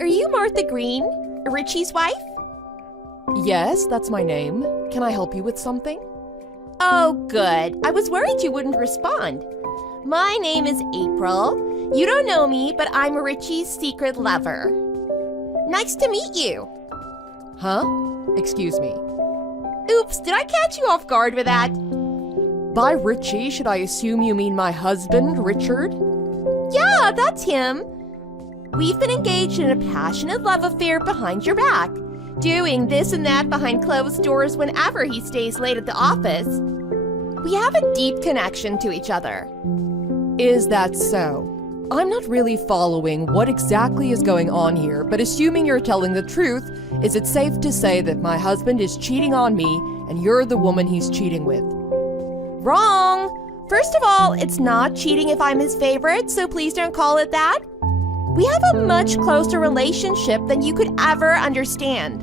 are you Martha Green, Richie's wife? Yes, that's my name. Can I help you with something? Oh, good. I was worried you wouldn't respond. My name is April. You don't know me, but I'm Richie's secret lover. Nice to meet you. Huh? Excuse me. Oops, did I catch you off guard with that? By Richie, should I assume you mean my husband, Richard? Yeah, that's him. We've been engaged in a passionate love affair behind your back, doing this and that behind closed doors whenever he stays late at the office. We have a deep connection to each other. Is that so? I'm not really following what exactly is going on here, but assuming you're telling the truth, is it safe to say that my husband is cheating on me and you're the woman he's cheating with? Wrong! First of all, it's not cheating if I'm his favorite, so please don't call it that. We have a much closer relationship than you could ever understand.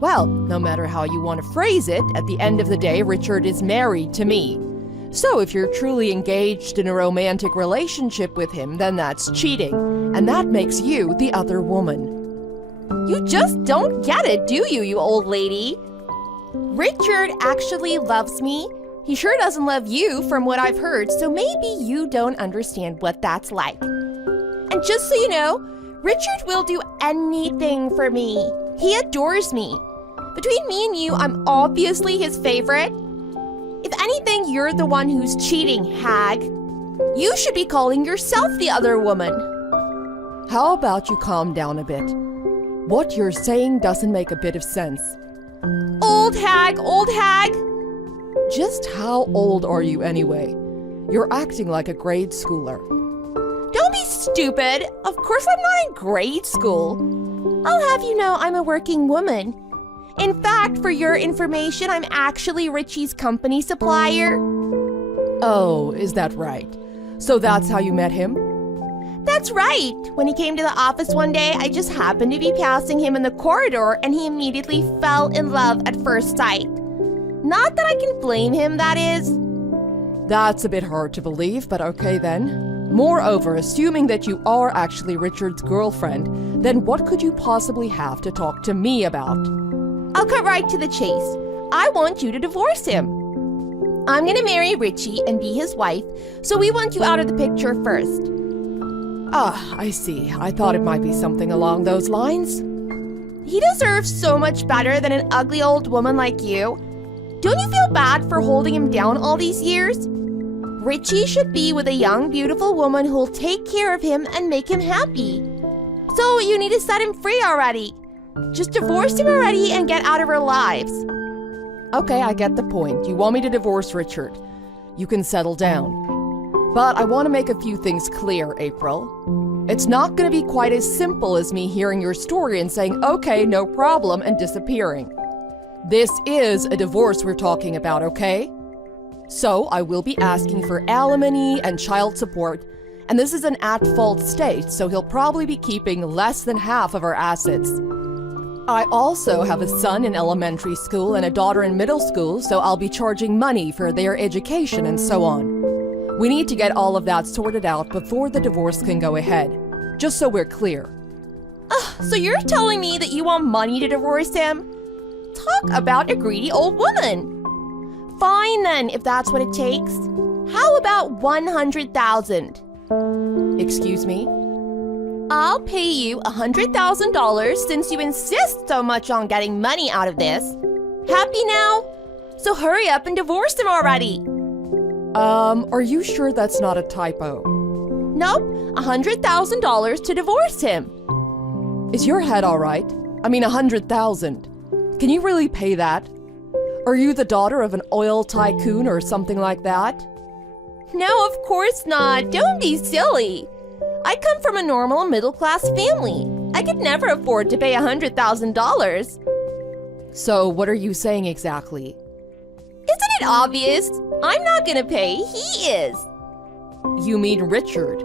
Well, no matter how you want to phrase it, at the end of the day, Richard is married to me. So if you're truly engaged in a romantic relationship with him, then that's cheating, and that makes you the other woman. You just don't get it, do you, you old lady? Richard actually loves me. He sure doesn't love you from what I've heard, so maybe you don't understand what that's like. And just so you know, Richard will do anything for me. He adores me. Between me and you, I'm obviously his favorite. If anything, you're the one who's cheating, hag. You should be calling yourself the other woman. How about you calm down a bit? What you're saying doesn't make a bit of sense. Old hag, old hag. Just how old are you anyway? You're acting like a grade schooler. Don't be stupid. Of course I'm not in grade school. I'll have you know I'm a working woman. In fact, for your information, I'm actually Richie's company supplier. Oh, is that right? So that's how you met him? That's right. When he came to the office one day, I just happened to be passing him in the corridor and he immediately fell in love at first sight. Not that I can blame him, that is. That's a bit hard to believe, but okay then. Moreover, assuming that you are actually Richard's girlfriend, then what could you possibly have to talk to me about? I'll cut right to the chase. I want you to divorce him. I'm gonna marry Richie and be his wife, so we want you out of the picture first. Ah, I see. I thought it might be something along those lines. He deserves so much better than an ugly old woman like you. Don't you feel bad for holding him down all these years? Richie should be with a young, beautiful woman who'll take care of him and make him happy. So you need to set him free already. Just divorce him already and get out of our lives. Okay, I get the point. You want me to divorce Richard. You can settle down. But I want to make a few things clear, April. It's not going to be quite as simple as me hearing your story and saying, okay, no problem, and disappearing. This is a divorce we're talking about, okay? So I will be asking for alimony and child support, and this is an at-fault state, so he'll probably be keeping less than half of our assets. I also have a son in elementary school and a daughter in middle school, so I'll be charging money for their education and so on. We need to get all of that sorted out before the divorce can go ahead, just so we're clear. So you're telling me that you want money to divorce him? Talk about a greedy old woman. Fine then, if that's what it takes. How about 100,000? Excuse me? I'll pay you $100,000 since you insist so much on getting money out of this. Happy now? So hurry up and divorce him already. Are you sure that's not a typo? Nope, $100,000 to divorce him. Is your head all right? I mean, 100,000. Can you really pay that? Are you the daughter of an oil tycoon or something like that? No, of course not. Don't be silly. I come from a normal middle-class family. I could never afford to pay $100,000. So what are you saying exactly? Isn't it obvious? I'm not gonna pay, he is. You mean Richard?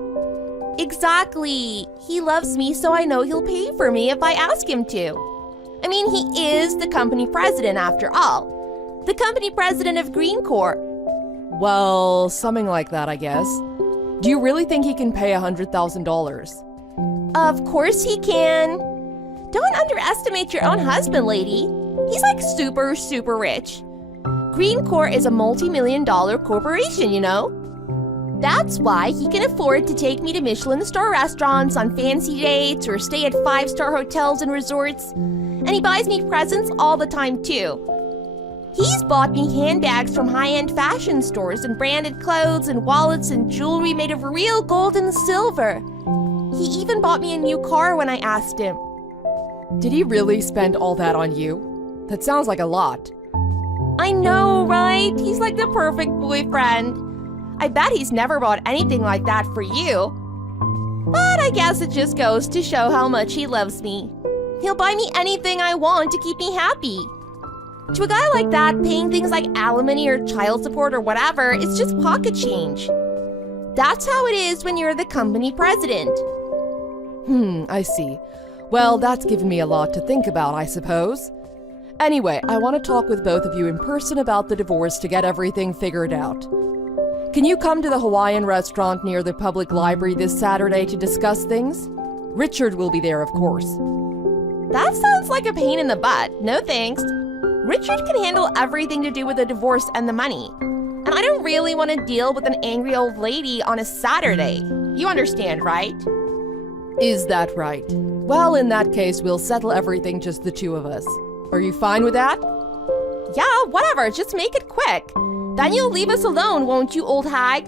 Exactly. He loves me, so I know he'll pay for me if I ask him to. I mean, he is the company president after all. The company president of Greencore. Well, something like that, I guess. Do you really think he can pay $100,000? Of course he can. Don't underestimate your own husband, lady. He's like super, super rich. Greencore is a multi-million-dollar corporation, you know? That's why he can afford to take me to Michelin-star restaurants on fancy dates or stay at 5-star hotels and resorts. And he buys me presents all the time, too. He's bought me handbags from high-end fashion stores and branded clothes and wallets and jewelry made of real gold and silver. He even bought me a new car when I asked him. Did he really spend all that on you? That sounds like a lot. I know, right? He's like the perfect boyfriend. I bet he's never bought anything like that for you. But I guess it just goes to show how much he loves me. He'll buy me anything I want to keep me happy. To a guy like that, paying things like alimony or child support or whatever is just pocket change. That's how it is when you're the company president. I see. Well, that's given me a lot to think about, I suppose. Anyway, I want to talk with both of you in person about the divorce to get everything figured out. Can you come to the Hawaiian restaurant near the public library this Saturday to discuss things? Richard will be there, of course. That sounds like a pain in the butt. No thanks. Richard can handle everything to do with the divorce and the money. And I don't really want to deal with an angry old lady on a Saturday. You understand, right? Is that right? Well, in that case, we'll settle everything just the two of us. Are you fine with that? Yeah, whatever. Just make it quick. Then you'll leave us alone, won't you, old hag?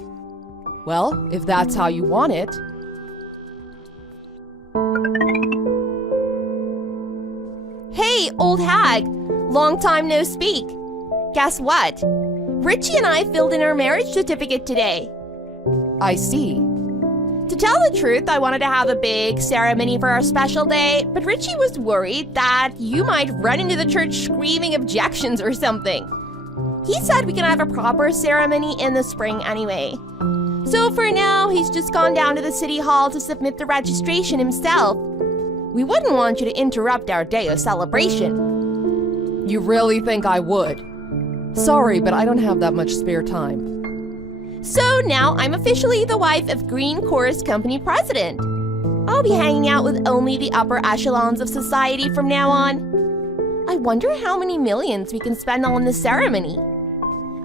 Well, if that's how you want it. Hey, old hag. Long time no speak. Guess what? Richie and I filled in our marriage certificate today. I see. To tell the truth, I wanted to have a big ceremony for our special day, but Richie was worried that you might run into the church screaming objections or something. He said we can have a proper ceremony in the spring anyway. So for now, he's just gone down to the city hall to submit the registration himself. We wouldn't want you to interrupt our day of celebration. You really think I would? Sorry, but I don't have that much spare time. So now I'm officially the wife of Greencore's company president. I'll be hanging out with only the upper echelons of society from now on. I wonder how many millions we can spend on the ceremony.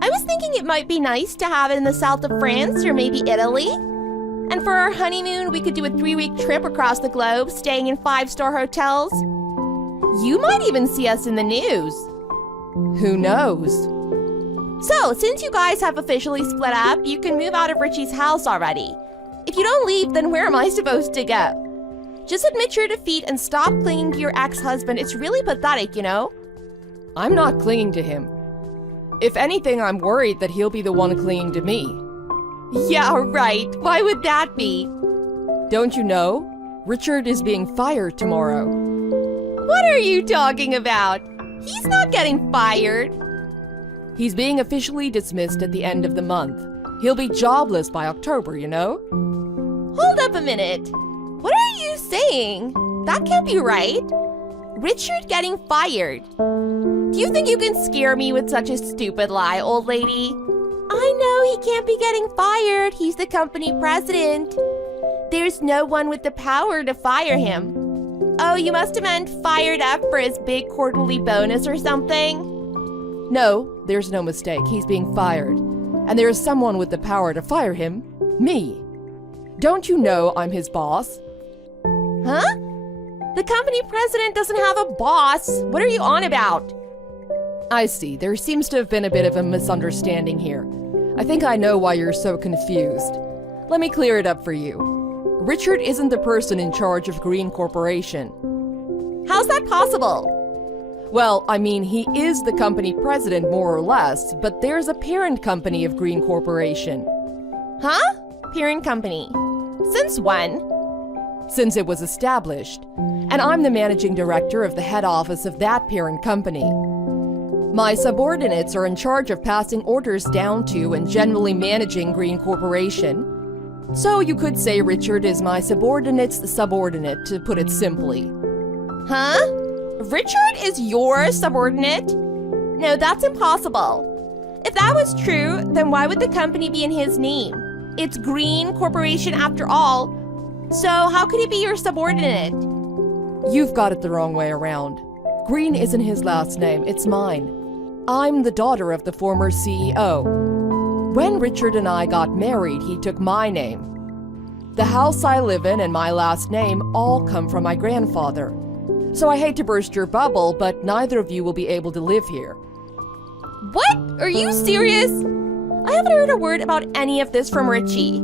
I was thinking it might be nice to have it in the south of France or maybe Italy. And for our honeymoon, we could do a 3-week trip across the globe, staying in 5-star hotels. You might even see us in the news. Who knows? So, since you guys have officially split up, you can move out of Richie's house already. If you don't leave, then where am I supposed to go? Just admit your defeat and stop clinging to your ex-husband. It's really pathetic, you know? I'm not clinging to him. If anything, I'm worried that he'll be the one clinging to me. Yeah, right. Why would that be? Don't you know? Richard is being fired tomorrow. What are you talking about? He's not getting fired. He's being officially dismissed at the end of the month. He'll be jobless by October, you know? Hold up a minute. What are you saying? That can't be right. Richard getting fired. Do you think you can scare me with such a stupid lie, old lady? I know he can't be getting fired. He's the company president. There's no one with the power to fire him. Oh, you must have meant fired up for his big quarterly bonus or something? No, there's no mistake. He's being fired. And there is someone with the power to fire him. Me. Don't you know I'm his boss? Huh? The company president doesn't have a boss. What are you on about? I see. There seems to have been a bit of a misunderstanding here. I think I know why you're so confused. Let me clear it up for you. Richard isn't the person in charge of Green Corporation. How's that possible? Well, I mean, he is the company president more or less, but there's a parent company of Green Corporation. Huh? Parent company. Since when? Since it was established. And I'm the managing director of the head office of that parent company. My subordinates are in charge of passing orders down to and generally managing Green Corporation. So you could say Richard is my subordinate's subordinate, to put it simply. Huh? Richard is your subordinate? No, that's impossible. If that was true, then why would the company be in his name? It's Green Corporation after all. So how could he be your subordinate? You've got it the wrong way around. Green isn't his last name, it's mine. I'm the daughter of the former CEO. When Richard and I got married, he took my name. The house I live in and my last name all come from my grandfather. So I hate to burst your bubble, but neither of you will be able to live here. What? Are you serious? I haven't heard a word about any of this from Richie.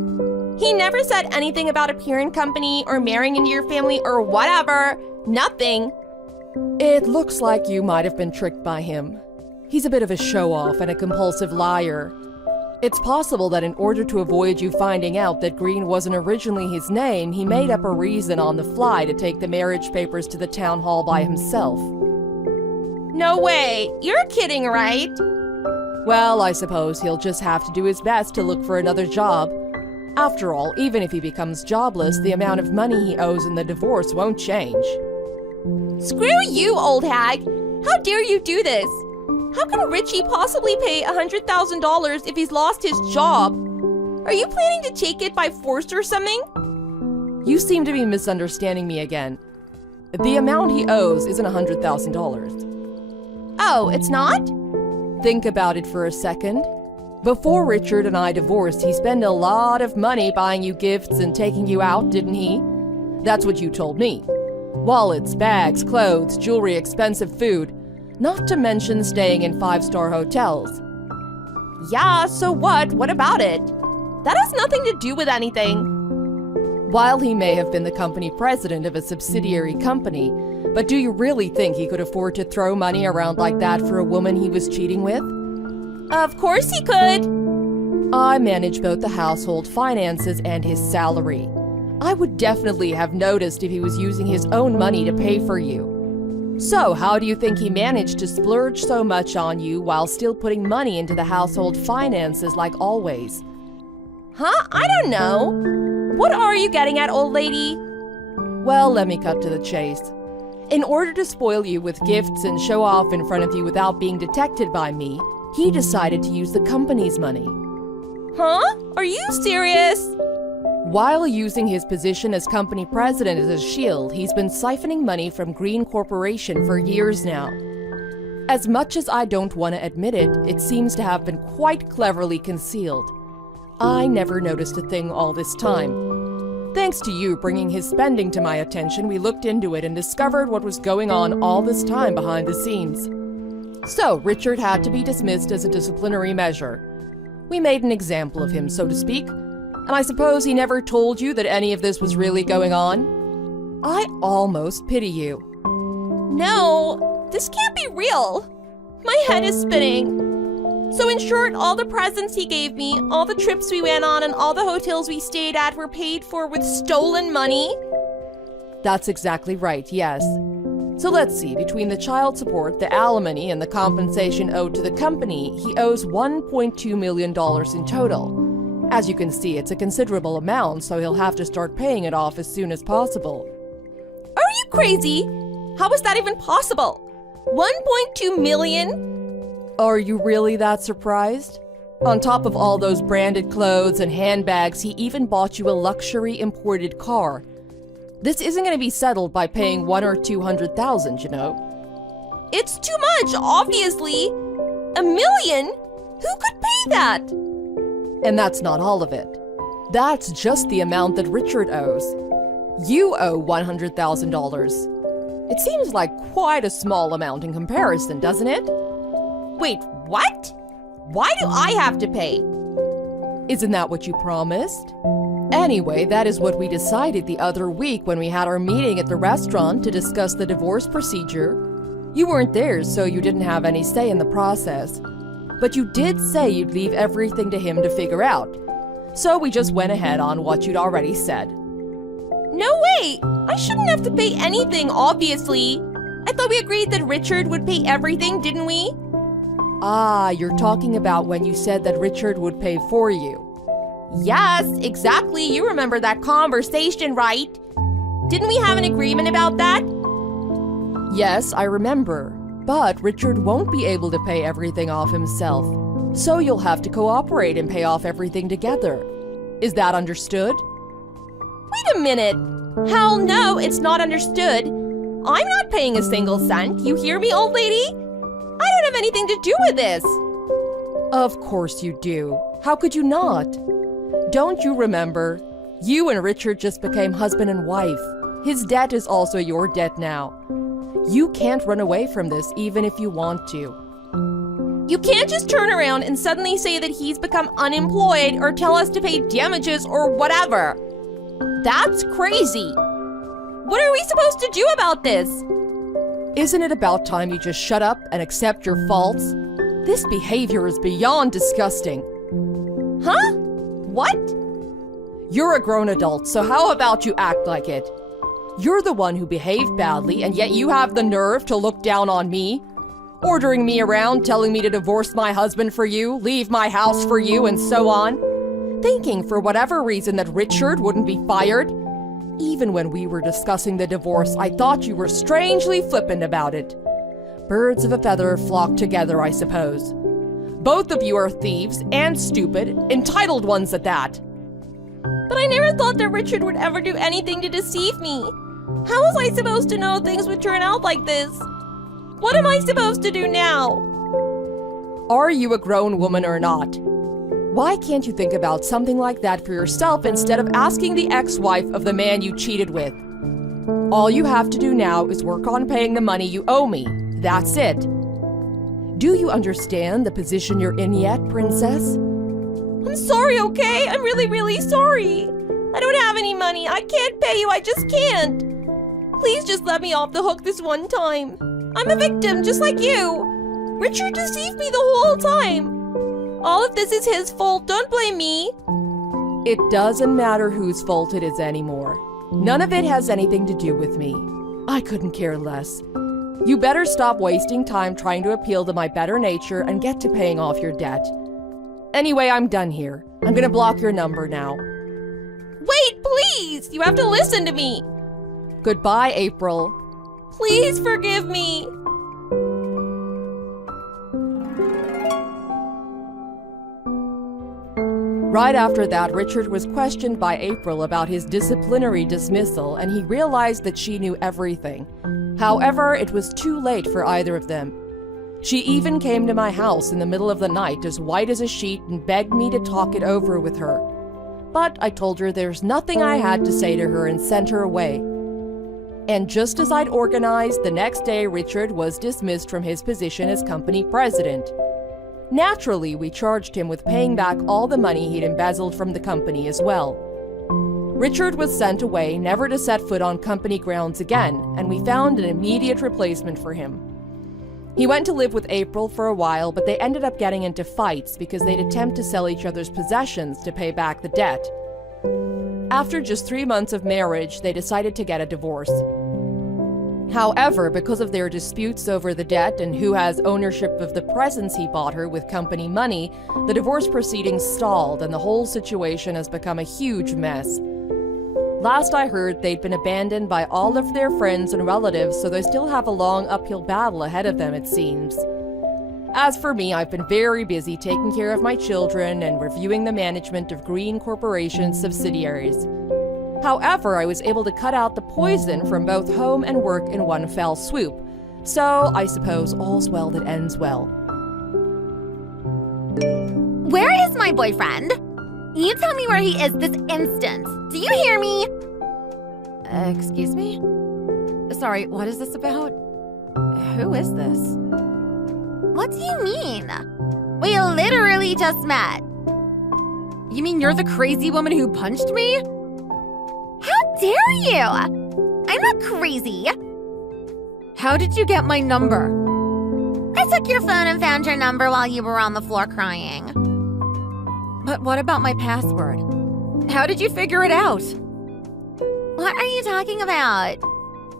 He never said anything about a parent company or marrying into your family or whatever. Nothing. It looks like you might have been tricked by him. He's a bit of a show-off and a compulsive liar. It's possible that in order to avoid you finding out that Green wasn't originally his name, he made up a reason on the fly to take the marriage papers to the town hall by himself. No way. You're kidding, right? Well, I suppose he'll just have to do his best to look for another job. After all, even if he becomes jobless, the amount of money he owes in the divorce won't change. Screw you, old hag. How dare you do this? How can Richie possibly pay $100,000 if he's lost his job? Are you planning to take it by force or something? You seem to be misunderstanding me again. The amount he owes isn't $100,000. Oh, it's not? Think about it for a second. Before Richard and I divorced, he spent a lot of money buying you gifts and taking you out, didn't he? That's what you told me. Wallets, bags, clothes, jewelry, expensive food. Not to mention staying in 5-star hotels. Yeah, so what? What about it? That has nothing to do with anything. While he may have been the company president of a subsidiary company, but do you really think he could afford to throw money around like that for a woman he was cheating with? Of course he could. I manage both the household finances and his salary. I would definitely have noticed if he was using his own money to pay for you. So, how do you think he managed to splurge so much on you while still putting money into the household finances like always? Huh? I don't know. What are you getting at, old lady? Well, let me cut to the chase. In order to spoil you with gifts and show off in front of you without being detected by me, he decided to use the company's money. Huh? Are you serious? While using his position as company president as a shield, he's been siphoning money from Green Corporation for years now. As much as I don't want to admit it, it seems to have been quite cleverly concealed. I never noticed a thing all this time. Thanks to you bringing his spending to my attention, we looked into it and discovered what was going on all this time behind the scenes. So, Richard had to be dismissed as a disciplinary measure. We made an example of him, so to speak. And I suppose he never told you that any of this was really going on? I almost pity you. No, this can't be real. My head is spinning. So in short, all the presents he gave me, all the trips we went on, and all the hotels we stayed at were paid for with stolen money? That's exactly right, yes. So let's see, between the child support, the alimony, and the compensation owed to the company, he owes $1.2 million in total. As you can see, it's a considerable amount, so he'll have to start paying it off as soon as possible. Are you crazy? How is that even possible? 1.2 million? Are you really that surprised? On top of all those branded clothes and handbags, he even bought you a luxury imported car. This isn't going to be settled by paying $100,000 or $200,000, you know. It's too much, obviously. $1 million? Who could pay that? And that's not all of it. That's just the amount that Richard owes. You owe $100,000. It seems like quite a small amount in comparison, doesn't it? Wait, what? Why do I have to pay? Isn't that what you promised? Anyway, that is what we decided the other week when we had our meeting at the restaurant to discuss the divorce procedure. You weren't there, so you didn't have any say in the process. But you did say you'd leave everything to him to figure out. So we just went ahead on what you'd already said. No way! I shouldn't have to pay anything, obviously. I thought we agreed that Richard would pay everything, didn't we? Ah, you're talking about when you said that Richard would pay for you. Yes, exactly. You remember that conversation, right? Didn't we have an agreement about that? Yes, I remember. But Richard won't be able to pay everything off himself. So you'll have to cooperate and pay off everything together. Is that understood? Wait a minute. Hell no, it's not understood. I'm not paying a single cent. You hear me, old lady? I don't have anything to do with this. Of course you do. How could you not? Don't you remember? You and Richard just became husband and wife. His debt is also your debt now. You can't run away from this even if you want to. You can't just turn around and suddenly say that he's become unemployed or tell us to pay damages or whatever. That's crazy. What are we supposed to do about this? Isn't it about time you just shut up and accept your faults? This behavior is beyond disgusting. Huh? What? You're a grown adult, so how about you act like it? You're the one who behaved badly, and yet you have the nerve to look down on me? Ordering me around, telling me to divorce my husband for you, leave my house for you, and so on. Thinking for whatever reason that Richard wouldn't be fired. Even when we were discussing the divorce, I thought you were strangely flippant about it. Birds of a feather flock together, I suppose. Both of you are thieves and stupid, entitled ones at that. But I never thought that Richard would ever do anything to deceive me. How was I supposed to know things would turn out like this? What am I supposed to do now? Are you a grown woman or not? Why can't you think about something like that for yourself instead of asking the ex-wife of the man you cheated with? All you have to do now is work on paying the money you owe me. That's it. Do you understand the position you're in yet, princess? I'm sorry, okay? I'm really, really sorry. I don't have any money. I can't pay you. I just can't. Please just let me off the hook this one time. I'm a victim, just like you. Richard deceived me the whole time. All of this is his fault. Don't blame me. It doesn't matter whose fault it is anymore. None of it has anything to do with me. I couldn't care less. You better stop wasting time trying to appeal to my better nature and get to paying off your debt. Anyway, I'm done here. I'm gonna block your number now. Wait, please! You have to listen to me. Goodbye, April. Please forgive me. Right after that, Richard was questioned by April about his disciplinary dismissal, and he realized that she knew everything. However, it was too late for either of them. She even came to my house in the middle of the night, as white as a sheet, and begged me to talk it over with her. But I told her there's nothing I had to say to her and sent her away. And just as I'd organized, the next day Richard was dismissed from his position as company president. Naturally, we charged him with paying back all the money he'd embezzled from the company as well. Richard was sent away, never to set foot on company grounds again, and we found an immediate replacement for him. He went to live with April for a while, but they ended up getting into fights because they'd attempt to sell each other's possessions to pay back the debt. After just 3 months of marriage, they decided to get a divorce. However, because of their disputes over the debt and who has ownership of the presents he bought her with company money, the divorce proceedings stalled and the whole situation has become a huge mess. Last I heard, they'd been abandoned by all of their friends and relatives, so they still have a long uphill battle ahead of them, it seems. As for me, I've been very busy taking care of my children and reviewing the management of Green Corporation's subsidiaries. However, I was able to cut out the poison from both home and work in one fell swoop. So, I suppose all's well that ends well. Where is my boyfriend? You tell me where he is this instant. Do you hear me? Excuse me? Sorry, what is this about? Who is this? What do you mean? We literally just met. You mean you're the crazy woman who punched me? How dare you? I'm not crazy. How did you get my number? I took your phone and found your number while you were on the floor crying. But what about my password? How did you figure it out? What are you talking about?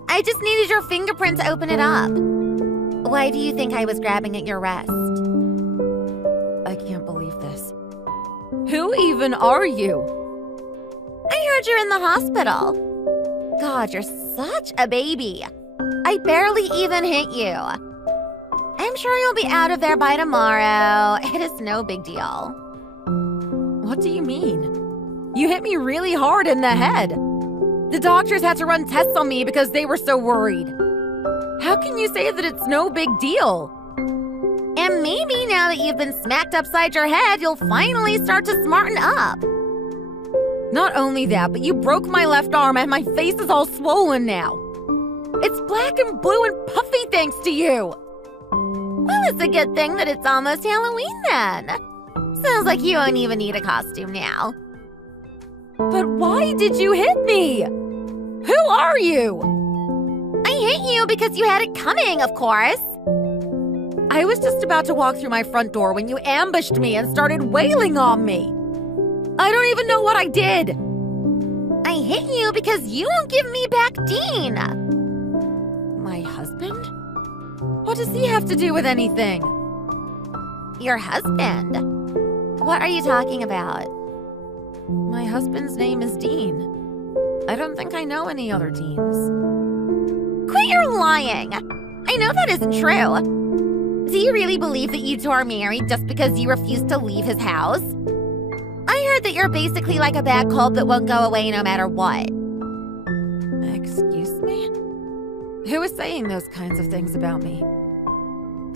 I just needed your fingerprint to open it up. Why do you think I was grabbing at your wrist? I can't believe this. Who even are you? I heard you're in the hospital. God, you're such a baby. I barely even hit you. I'm sure you'll be out of there by tomorrow. It is no big deal. What do you mean? You hit me really hard in the head. The doctors had to run tests on me because they were so worried. How can you say that it's no big deal? And maybe now that you've been smacked upside your head, you'll finally start to smarten up. Not only that, but you broke my left arm and my face is all swollen now. It's black and blue and puffy thanks to you. Well, it's a good thing that it's almost Halloween then. Sounds like you won't even need a costume now. But why did you hit me? Who are you? I hit you because you had it coming, of course. I was just about to walk through my front door when you ambushed me and started wailing on me. I don't even know what I did. I hit you because you won't give me back Dean. My husband? What does he have to do with anything? Your husband? What are you talking about? My husband's name is Dean. I don't think I know any other Deans. Quit your lying. I know that isn't true. Do you really believe that you two are married just because you refused to leave his house? I heard that you're basically like a bad cold that won't go away no matter what. Excuse me? Who is saying those kinds of things about me?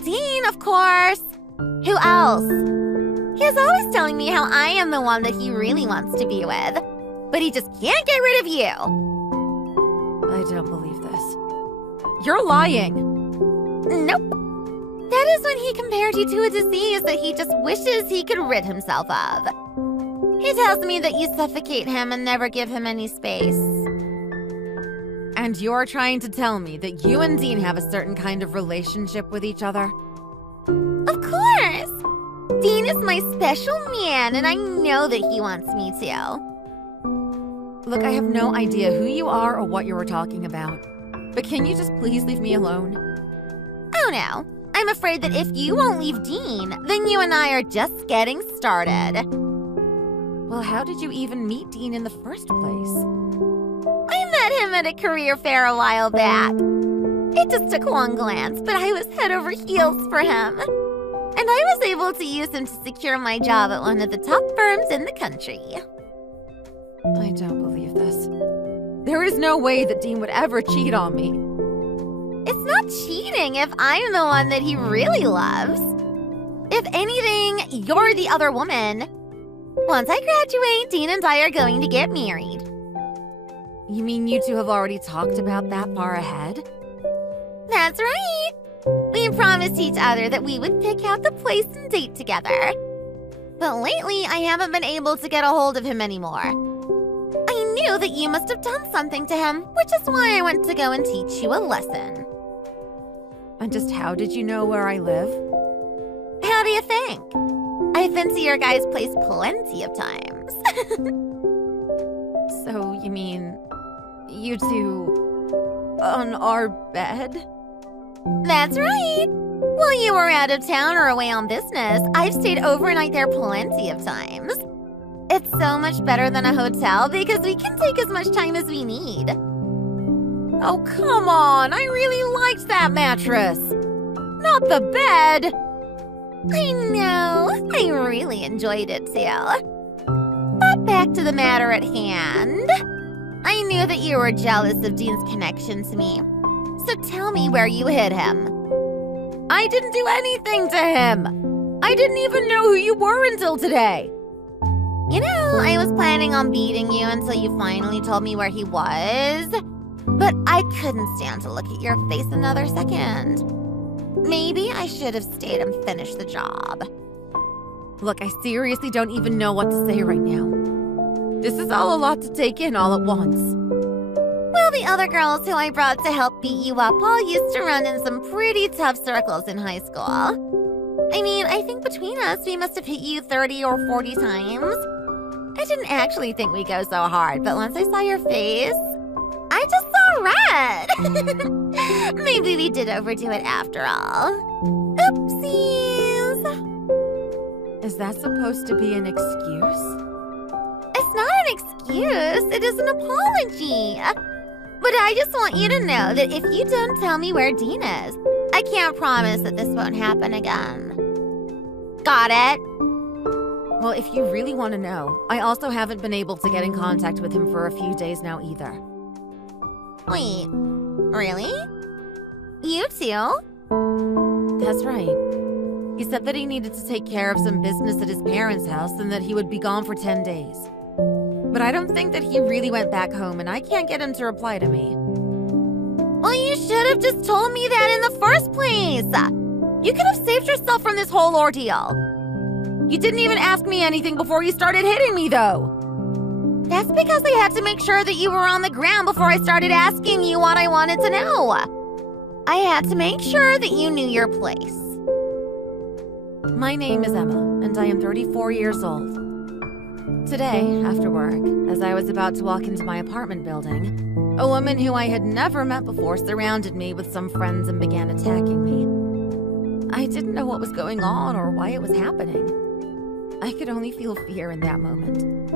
Dean, of course. Who else? He's always telling me how I am the one that he really wants to be with, but he just can't get rid of you. I don't believe this. You're lying. Nope. That is when he compared you to a disease that he just wishes he could rid himself of. He tells me that you suffocate him and never give him any space. And you're trying to tell me that you and Dean have a certain kind of relationship with each other? Of course! Dean is my special man, and I know that he wants me to. Look, I have no idea who you are or what you were talking about. But can you just please leave me alone? Oh no. I'm afraid that if you won't leave Dean, then you and I are just getting started. Well, how did you even meet Dean in the first place? I met him at a career fair a while back. It just took one glance, but I was head over heels for him. And I was able to use him to secure my job at one of the top firms in the country. I don't believe this. There is no way that Dean would ever cheat on me. It's not cheating if I'm the one that he really loves. If anything, you're the other woman. Once I graduate, Dean and I are going to get married. You mean you two have already talked about that far ahead? That's right. We promised each other that we would pick out the place and date together. But lately, I haven't been able to get a hold of him anymore. I knew that you must have done something to him, which is why I went to go and teach you a lesson. And just how did you know where I live? How do you think? I've been to your guys' place plenty of times. So, you mean you two on our bed? That's right. While you were out of town or away on business, I've stayed overnight there plenty of times. It's so much better than a hotel because we can take as much time as we need. Oh, come on. I really liked that mattress. Not the bed. I know. I really enjoyed it too. But back to the matter at hand. I knew that you were jealous of Dean's connection to me. So tell me where you hid him. I didn't do anything to him. I didn't even know who you were until today. You know, I was planning on beating you until you finally told me where he was. But I couldn't stand to look at your face another second. Maybe I should have stayed and finished the job. Look, I seriously don't even know what to say right now. This is all a lot to take in all at once. Well, the other girls who I brought to help beat you up all used to run in some pretty tough circles in high school. I mean, I think between us, we must have hit you 30 or 40 times. I didn't actually think we'd go so hard, but once I saw your face, I just saw red. Maybe we did overdo it after all. Oopsies. Is that supposed to be an excuse? It's not an excuse, it is an apology. But I just want you to know that if you don't tell me where Dean is, I can't promise that this won't happen again. Got it? Well, if you really want to know, I also haven't been able to get in contact with him for a few days now either. Wait, really? You too? That's right. He said that he needed to take care of some business at his parents' house and that he would be gone for 10 days. But I don't think that he really went back home, and I can't get him to reply to me. Well, you should have just told me that in the first place. You could have saved yourself from this whole ordeal. You didn't even ask me anything before you started hitting me, though. That's because I had to make sure that you were on the ground before I started asking you what I wanted to know. I had to make sure that you knew your place. My name is Emma, and I am 34 years old. Today, after work, as I was about to walk into my apartment building, a woman who I had never met before surrounded me with some friends and began attacking me. I didn't know what was going on or why it was happening. I could only feel fear in that moment.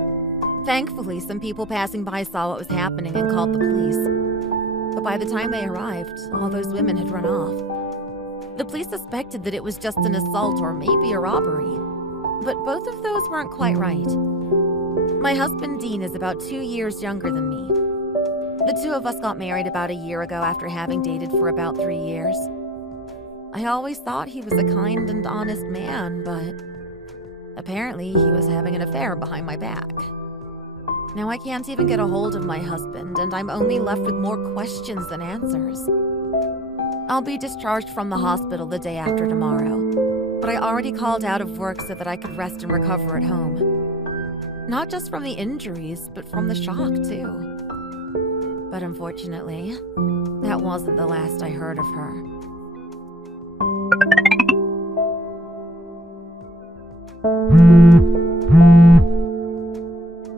Thankfully, some people passing by saw what was happening and called the police. But by the time they arrived, all those women had run off. The police suspected that it was just an assault or maybe a robbery. But both of those weren't quite right. My husband, Dean, is about 2 years younger than me. The two of us got married about a year ago after having dated for about 3 years. I always thought he was a kind and honest man, but apparently he was having an affair behind my back. Now I can't even get a hold of my husband, and I'm only left with more questions than answers. I'll be discharged from the hospital the day after tomorrow, but I already called out of work so that I could rest and recover at home. Not just from the injuries, but from the shock, too. But unfortunately, that wasn't the last I heard of her.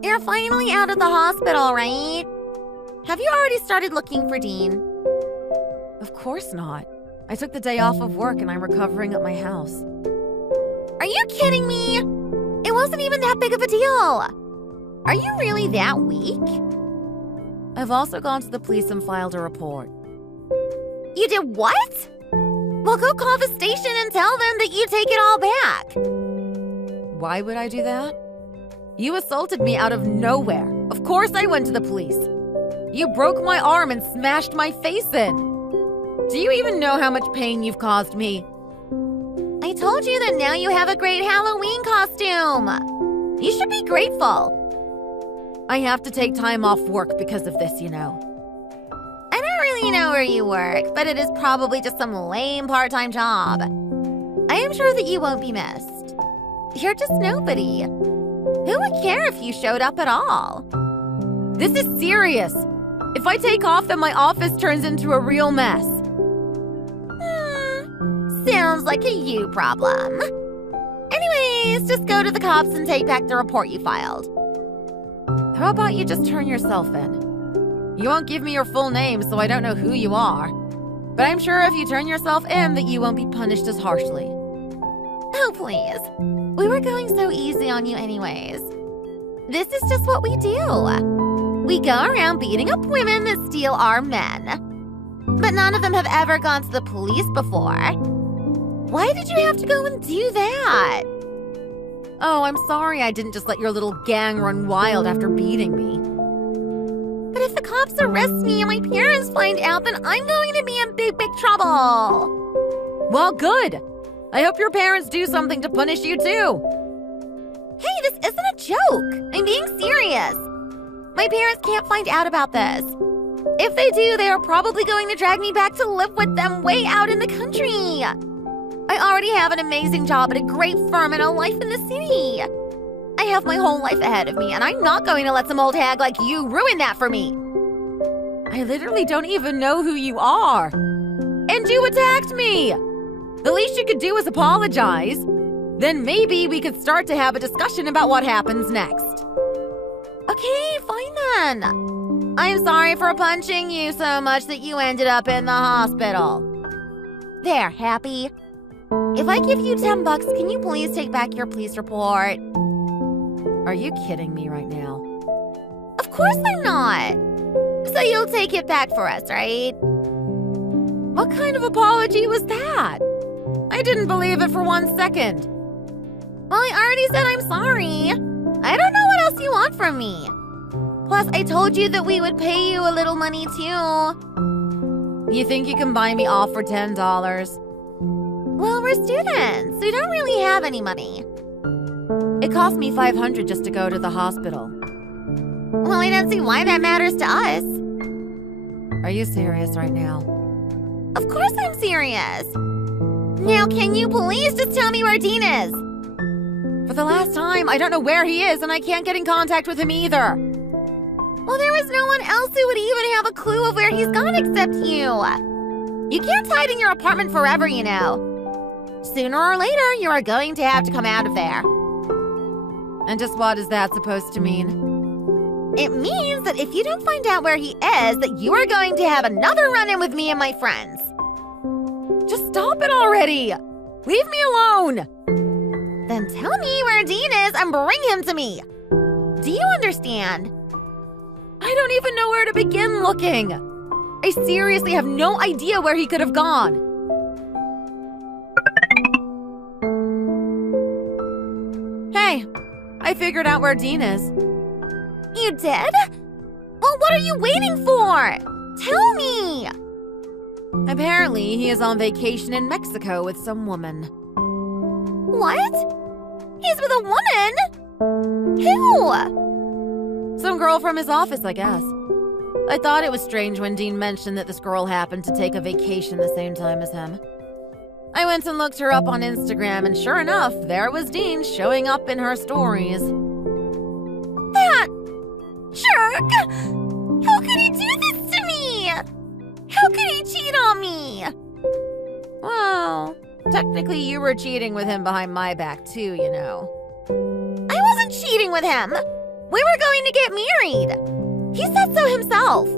You're finally out of the hospital, right? Have you already started looking for Dean? Of course not. I took the day off of work and I'm recovering at my house. Are you kidding me? It wasn't even that big of a deal. Are you really that weak? I've also gone to the police and filed a report. You did what? Well, go call the station and tell them that you take it all back. Why would I do that? You assaulted me out of nowhere. Of course I went to the police. You broke my arm and smashed my face in. Do you even know how much pain you've caused me? I told you that now you have a great Halloween costume. You should be grateful. I have to take time off work because of this, you know. I don't really know where you work, but it is probably just some lame part-time job. I am sure that you won't be missed. You're just nobody. Who would care if you showed up at all? This is serious. If I take off, then my office turns into a real mess. Sounds like a you problem. Anyways, just go to the cops and take back the report you filed. How about you just turn yourself in? You won't give me your full name, so I don't know who you are. But I'm sure if you turn yourself in that you won't be punished as harshly. Oh, please. We were going so easy on you anyways. This is just what we do. We go around beating up women that steal our men. But none of them have ever gone to the police before. Why did you have to go and do that? Oh, I'm sorry I didn't just let your little gang run wild after beating me. But if the cops arrest me and my parents find out, then I'm going to be in big, big trouble. Well, good. I hope your parents do something to punish you too. Hey, this isn't a joke. I'm being serious. My parents can't find out about this. If they do, they are probably going to drag me back to live with them way out in the country. I already have an amazing job at a great firm and a life in the city. I have my whole life ahead of me, and I'm not going to let some old hag like you ruin that for me. I literally don't even know who you are. And you attacked me. The least you could do is apologize. Then maybe we could start to have a discussion about what happens next. Okay, fine then. I'm sorry for punching you so much that you ended up in the hospital. There, happy? If I give you $10, can you please take back your police report? Are you kidding me right now? Of course I'm not. So you'll take it back for us, right? What kind of apology was that? I didn't believe it for 1 second. Well, I already said I'm sorry. I don't know what else you want from me. Plus, I told you that we would pay you a little money too. You think you can buy me off for $10? Well, we're students. We don't really have any money. It cost me $500 just to go to the hospital. Well, I don't see why that matters to us. Are you serious right now? Of course I'm serious. Now, can you please just tell me where Dean is? For the last time, I don't know where he is and I can't get in contact with him either. Well, there was no one else who would even have a clue of where he's gone except you. You can't hide in your apartment forever, you know. Sooner or later, you are going to have to come out of there. And just what is that supposed to mean? It means that if you don't find out where he is, that you are going to have another run-in with me and my friends. Just stop it already! Leave me alone! Then tell me where Dean is and bring him to me. Do you understand? I don't even know where to begin looking. I seriously have no idea where he could have gone. Hey, I figured out where Dean is. You did? Well, what are you waiting for? Tell me! Apparently, he is on vacation in Mexico with some woman. What? He's with a woman? Who? Some girl from his office, I guess. I thought it was strange when Dean mentioned that this girl happened to take a vacation the same time as him. I went and looked her up on Instagram, and sure enough, there was Dean showing up in her stories. That jerk! How could he do this to me? How could he cheat on me? Well, technically you were cheating with him behind my back too, you know. I wasn't cheating with him. We were going to get married. He said so himself.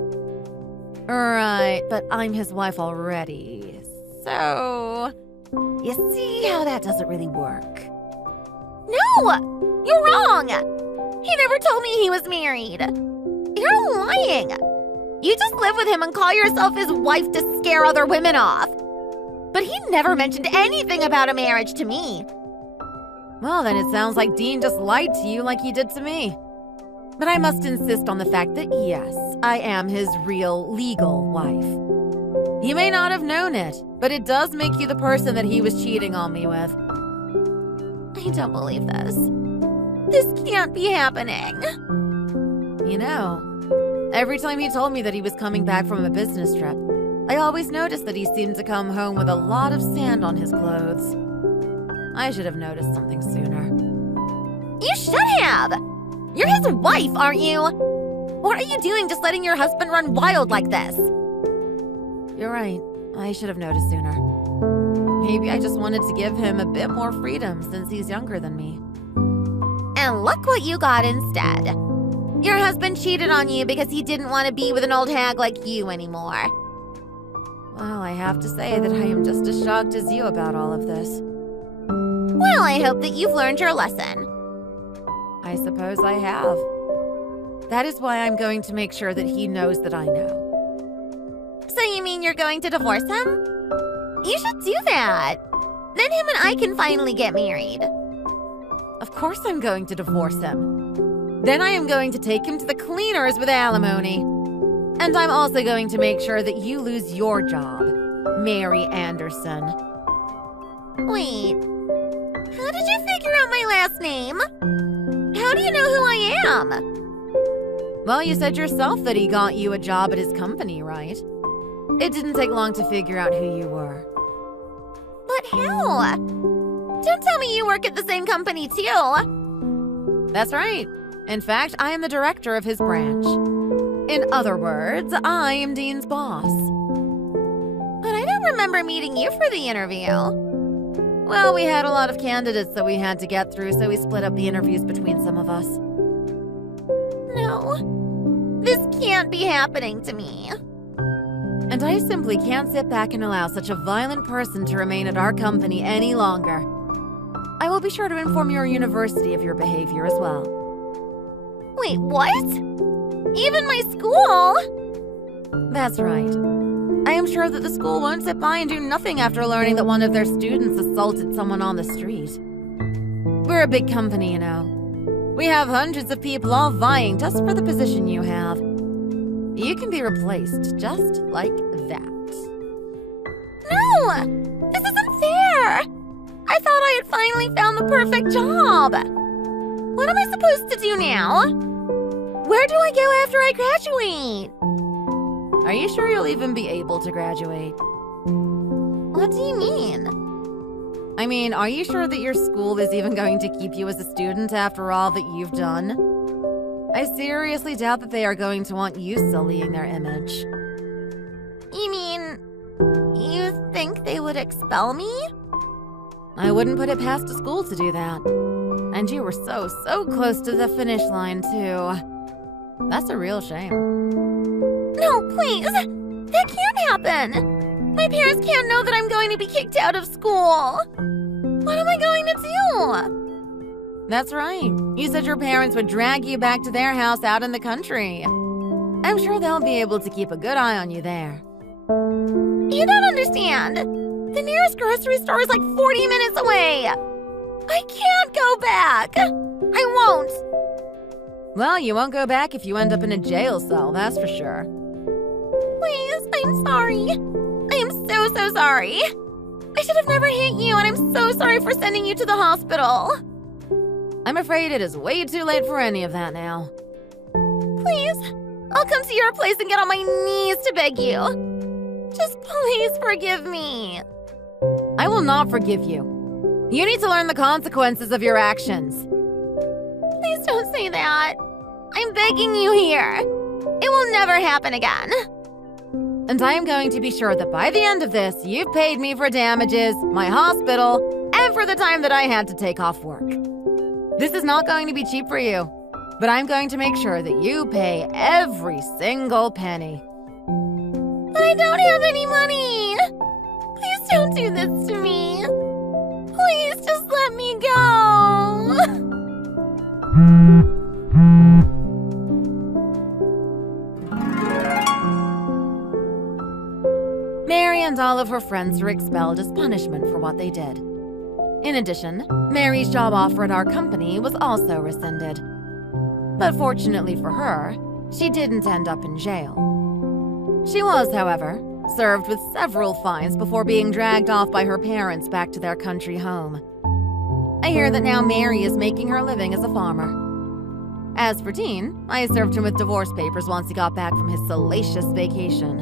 Right, but I'm his wife already. So, you see how that doesn't really work. No! You're wrong! He never told me he was married. You're lying. You just live with him and call yourself his wife to scare other women off. But he never mentioned anything about a marriage to me. Well, then it sounds like Dean just lied to you like he did to me. But I must insist on the fact that yes, I am his real legal wife. He may not have known it, but it does make you the person that he was cheating on me with. I don't believe this. This can't be happening. You know, every time he told me that he was coming back from a business trip, I always noticed that he seemed to come home with a lot of sand on his clothes. I should have noticed something sooner. You should have! You're his wife, aren't you? What are you doing just letting your husband run wild like this? You're right. I should have noticed sooner. Maybe I just wanted to give him a bit more freedom since he's younger than me. And look what you got instead. Your husband cheated on you because he didn't want to be with an old hag like you anymore. Well, I have to say that I am just as shocked as you about all of this. Well, I hope that you've learned your lesson. I suppose I have. That is why I'm going to make sure that he knows that I know. So you mean you're going to divorce him? You should do that. Then him and I can finally get married. Of course I'm going to divorce him. Then I am going to take him to the cleaners with alimony. And I'm also going to make sure that you lose your job, Mary Anderson. Wait, how did you figure out my last name? How do you know who I am? Well, you said yourself that he got you a job at his company, right? It didn't take long to figure out who you were. But how? Don't tell me you work at the same company too. That's right. In fact, I am the director of his branch. In other words, I am Dean's boss. But I don't remember meeting you for the interview. Well, we had a lot of candidates that we had to get through, so we split up the interviews between some of us. No, this can't be happening to me. And I simply can't sit back and allow such a violent person to remain at our company any longer. I will be sure to inform your university of your behavior as well. Wait, what? Even my school? That's right. I am sure that the school won't sit by and do nothing after learning that one of their students assaulted someone on the street. We're a big company, you know. We have hundreds of people all vying just for the position you have. You can be replaced just like that. No! This isn't fair! I thought I had finally found the perfect job. What am I supposed to do now? Where do I go after I graduate? Are you sure you'll even be able to graduate? What do you mean? I mean, are you sure that your school is even going to keep you as a student after all that you've done? I seriously doubt that they are going to want you sullying their image. You mean, you think they would expel me? I wouldn't put it past a school to do that. And you were so close to the finish line, too. That's a real shame. No, please! That can't happen! My parents can't know that I'm going to be kicked out of school! What am I going to do? That's right. You said your parents would drag you back to their house out in the country. I'm sure they'll be able to keep a good eye on you there. You don't understand! The nearest grocery store is like 40 minutes away! I can't go back! I won't! Well, you won't go back if you end up in a jail cell, that's for sure. Please, I'm sorry. I am so sorry. I should have never hit you, and I'm so sorry for sending you to the hospital. I'm afraid it is way too late for any of that now. Please, I'll come to your place and get on my knees to beg you. Just please forgive me. I will not forgive you. You need to learn the consequences of your actions. Please don't say that. I'm begging you here. It will never happen again. And I am going to be sure that by the end of this, you've paid me for damages, my hospital, and for the time that I had to take off work. This is not going to be cheap for you, but I'm going to make sure that you pay every single penny. But I don't have any money. Please don't do this to me. Please just let me go. Mary and all of her friends were expelled as punishment for what they did. In addition, Mary's job offer at our company was also rescinded. But fortunately for her, she didn't end up in jail. She was, however, served with several fines before being dragged off by her parents back to their country home. I hear that now Mary is making her living as a farmer. As for Dean, I served him with divorce papers once he got back from his salacious vacation.